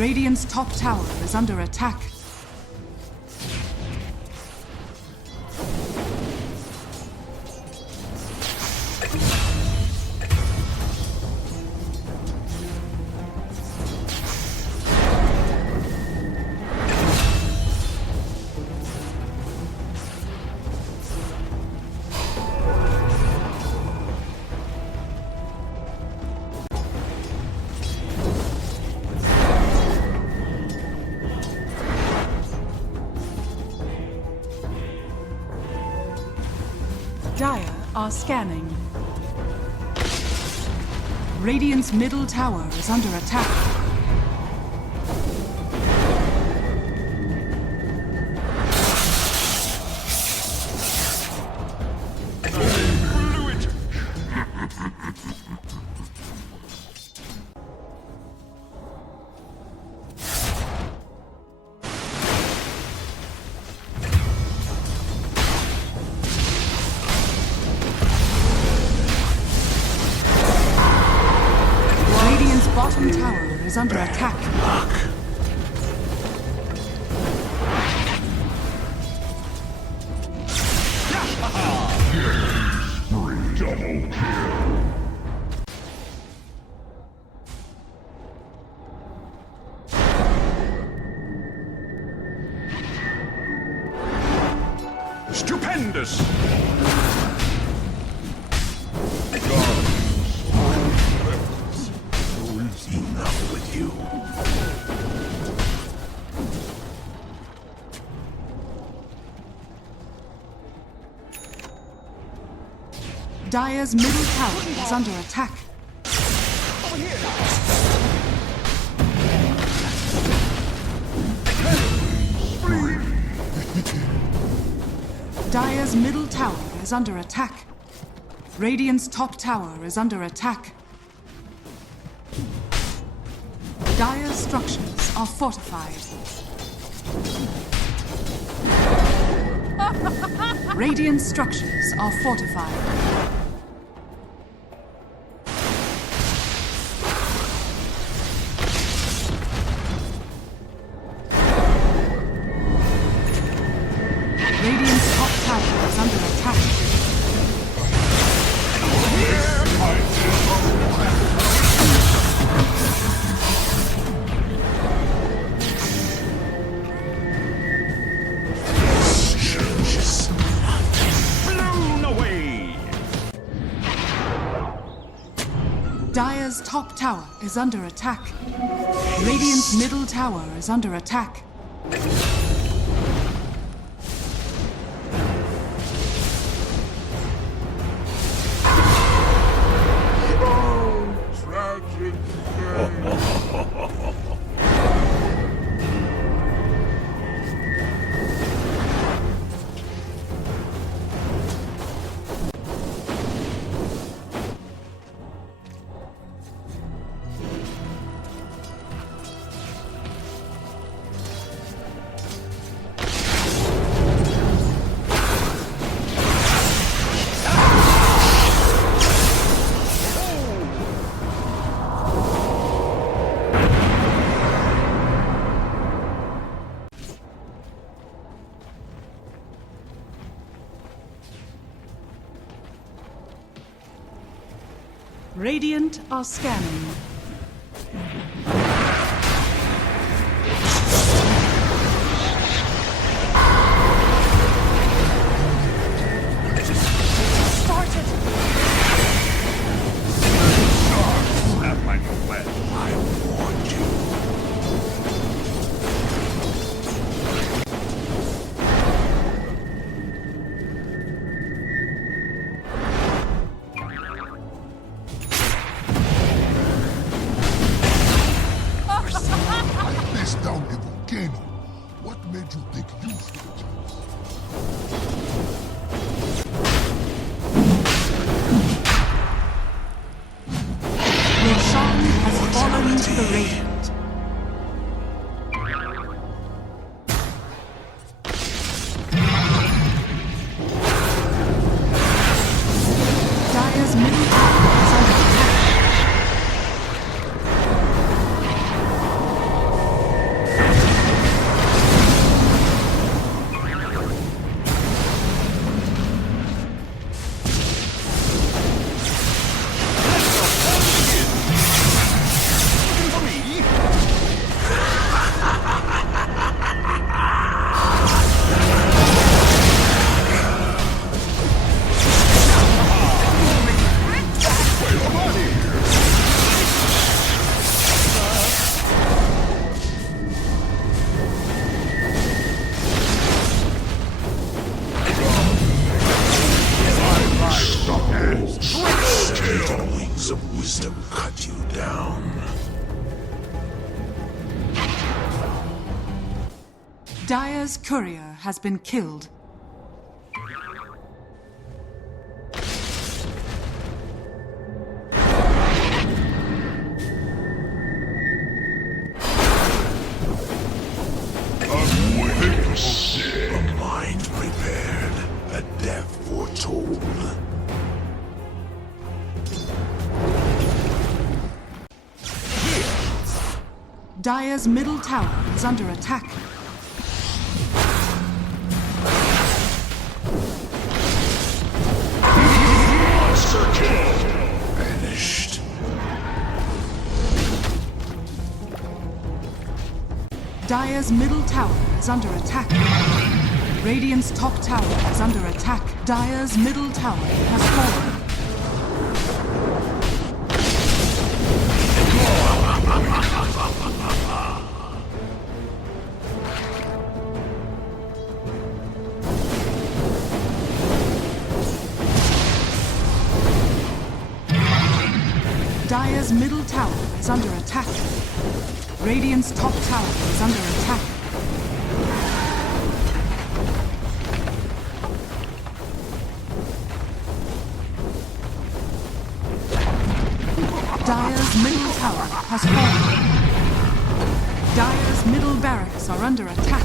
Radiant's top tower is under attack. Dire are scanning. Radiant's middle tower is under attack. Bottom tower is under attack. Double kill. Stupendous! Enough with you. Dire's middle tower is under attack. Over here. Dire's middle tower is under attack. Radiant's top tower is under attack. Dire's structures are fortified. Radiant structures are fortified. Radiant's top tower is under attack. Dire's top tower is under attack. Radiant's middle tower is under attack. Oh, tragic day. Radiant are scanning. Started. Snap on your flesh. I warned you. words of wisdom cut you down. Dire's courier has been killed. A mind prepared, a death foretold. Dire's middle tower is under attack. Vanished. Dire's middle tower is under attack. Radiant's top tower is under attack. Dire's middle tower has fallen. Dire's middle tower is under attack. Radiant's top tower is under attack. Dire's middle tower has fallen. Dire's middle barracks are under attack.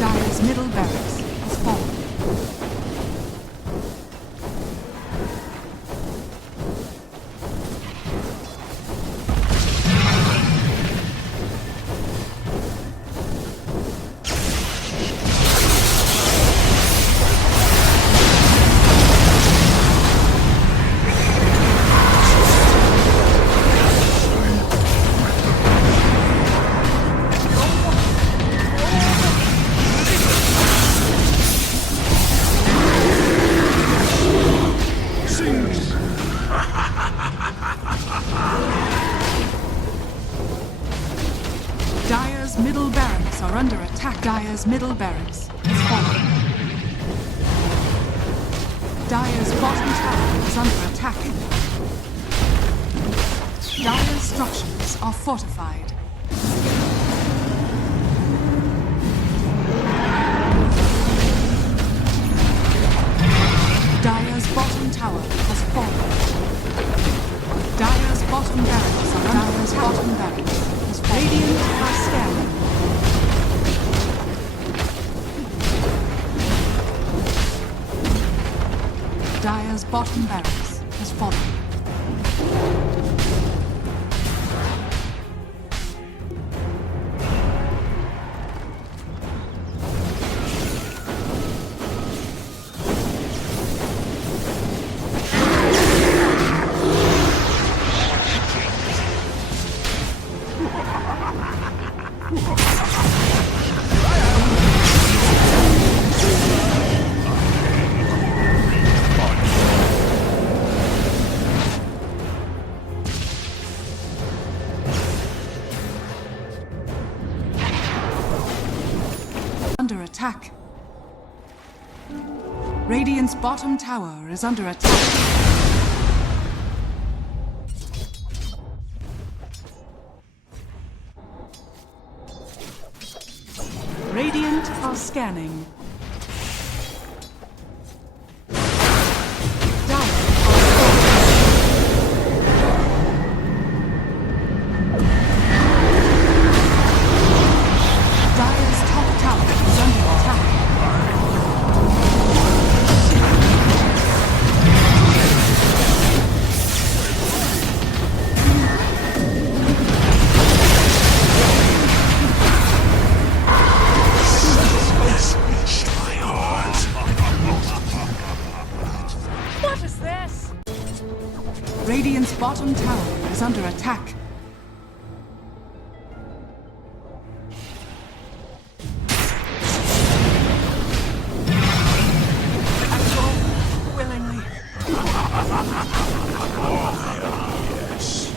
Dire's middle barracks has fallen. Dire's middle barracks are under attack. Dire's middle barracks has fallen. Dire's bottom tower is under attack. Dire's structures are fortified. Dire's bottom tower has fallen. Dire's bottom barracks are under Dire's bottom barracks has fallen. Radiant are scanning. Dire's bottom barracks has fallen. Under attack. Radiant's bottom tower is under attack. Radiant are scanning. Radiant's bottom tower is under attack. I go willingly. Yes.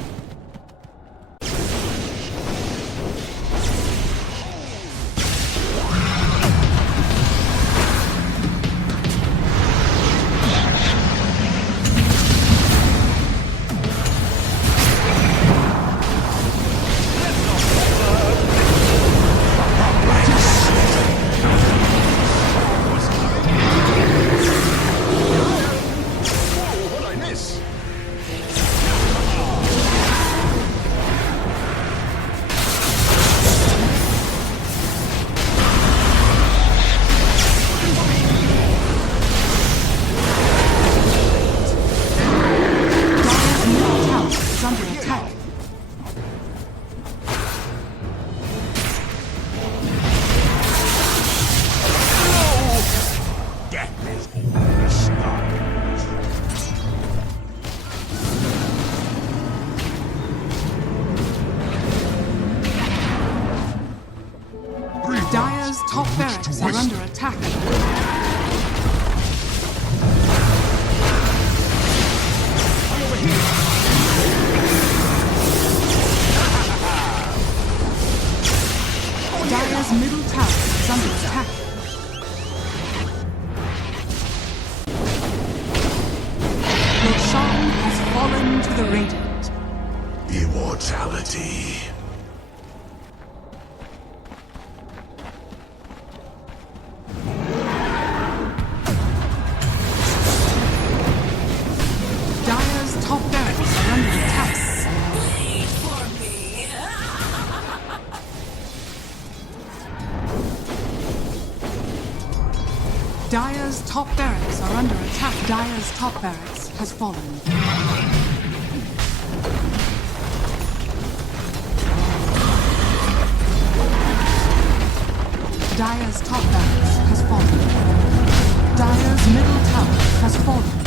Return to the Radiant. Immortality. Dire's top barracks are under attack. Dire's top barracks are under attack. Dire's top barracks has fallen. Dire's top barracks has fallen. Dire's middle tower has fallen.